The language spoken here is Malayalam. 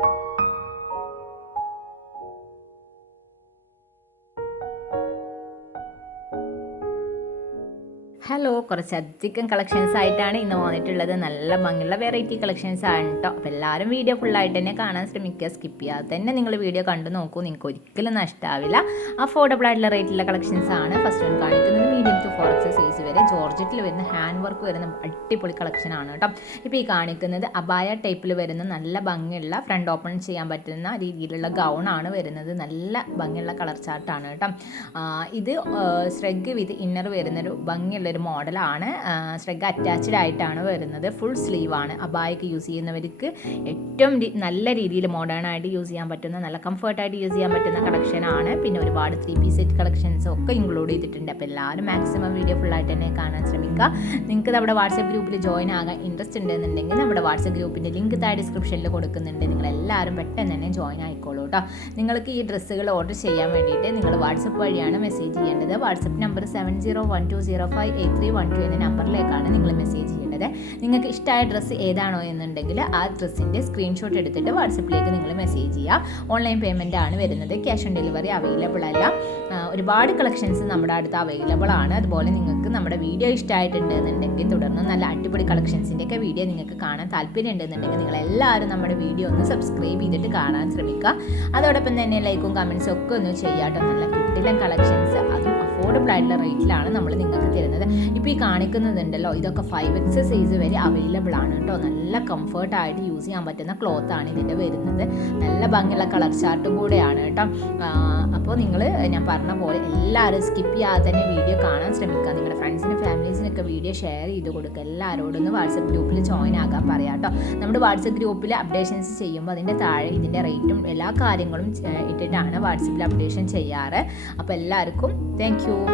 you ഹലോ കുറച്ചധികം കളക്ഷൻസ് ആയിട്ടാണ് ഇന്ന് വന്നിട്ടുള്ളത്. നല്ല ഭംഗിയുള്ള വെറൈറ്റി കളക്ഷൻസ് ആണ് കേട്ടോ അപ്പോൾ എല്ലാവരും വീഡിയോ ഫുള്ളായിട്ട് തന്നെ കാണാൻ ശ്രമിക്കുക. സ്കിപ്പ് ചെയ്യാതെ തന്നെ നിങ്ങൾ വീഡിയോ കണ്ടു നോക്കൂ. നിങ്ങൾക്ക് ഒരിക്കലും നഷ്ടമാവില്ല അഫോർഡബിൾ ആയിട്ടുള്ള റേറ്റിലുള്ള കളക്ഷൻസ് ആണ്. ഫസ്റ്റ് വൺ കാണിക്കുന്നത് മീഡിയം ടു ഫോർ സൈസ് വരെ. ജോർജറ്റിൽ വരുന്ന ഹാൻഡ് വർക്ക് വരുന്ന അടിപൊളി കളക്ഷൻ ആണ് കേട്ടോ ഇപ്പോൾ ഈ കാണിക്കുന്നത് അബായ ടൈപ്പിൽ വരുന്ന നല്ല ഭംഗിയുള്ള ഫ്രണ്ട് ഓപ്പൺ ചെയ്യാൻ പറ്റുന്ന രീതിയിലുള്ള ഗൗൺ ആണ് വരുന്നത്. നല്ല ഭംഗിയുള്ള കളർ ചാർട്ടാണ് കേട്ടോ ഇത് സ്ട്രെഗ് വിത്ത് ഇന്നർ വരുന്നൊരു ഭംഗിയുള്ളൊരു മോഡലാണ്. സ്ട്രെഗ് അറ്റാച്ച്ഡ് ആയിട്ടാണ് വരുന്നത്. ഫുൾ സ്ലീവ് ആണ്. അബായക്ക് യൂസ് ചെയ്യുന്നവർക്ക് ഏറ്റവും നല്ല രീതിയിൽ മോഡേൺ ആയിട്ട് യൂസ് ചെയ്യാൻ പറ്റുന്ന നല്ല കംഫർട്ടായിട്ട് യൂസ് ചെയ്യാൻ പറ്റുന്ന കളക്ഷൻ ആണ്. പിന്നെ ഒരുപാട് ത്രീ പീസ് സെറ്റ് കളക്ഷൻസ് ഒക്കെ ഇൻക്ലൂഡ് ചെയ്തിട്ടുണ്ട്. അപ്പോൾ എല്ലാവരും മാക്സിമം വീഡിയോ ഫുള്ളായിട്ട് തന്നെ കാണാൻ ശ്രമിക്കുക. നിങ്ങൾക്ക് നമ്മുടെ വാട്സപ്പ് ഗ്രൂപ്പിൽ ജോയിൻ ആകാൻ ഇൻട്രസ്റ്റ് ഉണ്ടെന്നുണ്ടെങ്കിൽ നമ്മുടെ വാട്സപ്പ് ഗ്രൂപ്പിന്റെ ലിങ്ക് താഴെ ഡിസ്ക്രിപ്ഷനിൽ കൊടുക്കുന്നുണ്ട്. നിങ്ങളെല്ലാവരും പെട്ടെന്ന് തന്നെ ജോയിൻ ആയിക്കോളൂ കേട്ടോ നിങ്ങൾക്ക് ഈ ഡ്രസ്സുകൾ ഓർഡർ ചെയ്യാൻ വേണ്ടിയിട്ട് നിങ്ങൾ വാട്സപ്പ് വഴിയാണ് മെസ്സേജ് ചെയ്യേണ്ടത്. WhatsApp number seven zero one two zero five eight three one two എന്ന നമ്പറിലേക്കാണ് നിങ്ങൾ മെസ്സേജ് ചെയ്യേണ്ടത്. നിങ്ങൾക്ക് ഇഷ്ടമായ ഡ്രസ്സ് ഏതാണോ എന്നുണ്ടെങ്കിൽ ആ ഡ്രസ്സിന്റെ സ്ക്രീൻഷോട്ട് എടുത്തിട്ട് വാട്സപ്പിലേക്ക് നിങ്ങൾ മെസ്സേജ് ചെയ്യുക ഓൺലൈൻ പേയ്മെന്റ് ആണ് വരുന്നത്. ക്യാഷ് ഓൺ ഡെലിവറി അവൈലബിൾ അല്ല. ഒരുപാട് കളക്ഷൻസ് നമ്മുടെ അടുത്ത് അവൈലബിൾ ആണ്. അതുപോലെ നിങ്ങൾക്ക് നമ്മുടെ വീഡിയോ ഇഷ്ടമായിട്ടുണ്ട് എന്നുണ്ടെങ്കിൽ തുടർന്ന് നല്ല അടിപൊളി കളക്ഷൻസിന്റെ ഒക്കെ വീഡിയോ നിങ്ങൾക്ക് കാണാൻ താല്പര്യം ഉണ്ടെന്നുണ്ടെങ്കിൽ നിങ്ങൾ എല്ലാവരും നമ്മുടെ വീഡിയോ ഒന്ന് സബ്സ്ക്രൈബ് ചെയ്തിട്ട് കാണാൻ ശ്രമിക്കുക. അതോടൊപ്പം തന്നെ ലൈക്കും കമൻസും ഒക്കെ ഒന്ന് ചെയ്യാട്ടോ. നല്ല കിട്ടില്ല കളക്ഷൻസ് അതും അഫോർഡബിൾ ആയിട്ടുള്ള റേറ്റിലാണ് നമ്മൾ നിങ്ങൾക്ക് തരുന്നത്. ഇപ്പോൾ ഈ കാണിക്കുന്നതുണ്ടല്ലോ ഇതൊക്കെ ഫൈവ് എക്സ് സൈസ് വരെ അവൈലബിൾ ആണ് കേട്ടോ നല്ല കംഫർട്ടായിട്ട് യൂസ് ചെയ്യാൻ പറ്റുന്ന ക്ലോത്ത് ആണ് ഇതിന്റെ വരുന്നത്. നല്ല ഭംഗിയുള്ള കളർ ചാർട്ടും കൂടെയാണ് കേട്ടോ അപ്പോൾ നിങ്ങൾ ഞാൻ പറഞ്ഞ പോലെ എല്ലാവരും സ്കിപ്പ് ചെയ്യാതെ തന്നെ വീഡിയോ കാണാൻ ശ്രമിക്കുക. നിങ്ങളുടെ ഫ്രണ്ട്സിനും ഫാമിലീസിനൊക്കെ വീഡിയോ ഷെയർ ചെയ്ത് കൊടുക്കുക. എല്ലാവരോടും ഒന്ന് വാട്സപ്പ് ഗ്രൂപ്പിൽ ജോയിൻ ആകാൻ പറയാം കേട്ടോ നമ്മുടെ വാട്സപ്പ് ഗ്രൂപ്പിൽ അപ്ഡേഷൻസ് ചെയ്യുമ്പോൾ അതിന്റെ താഴെ ഇതിന്റെ റേറ്റും എല്ലാ കാര്യങ്ങളും ഇട്ടിട്ടാണ് വാട്സപ്പിൽ അപ്ഡേഷൻ ചെയ്യാറ്. അപ്പോൾ എല്ലാവർക്കും താങ്ക് 有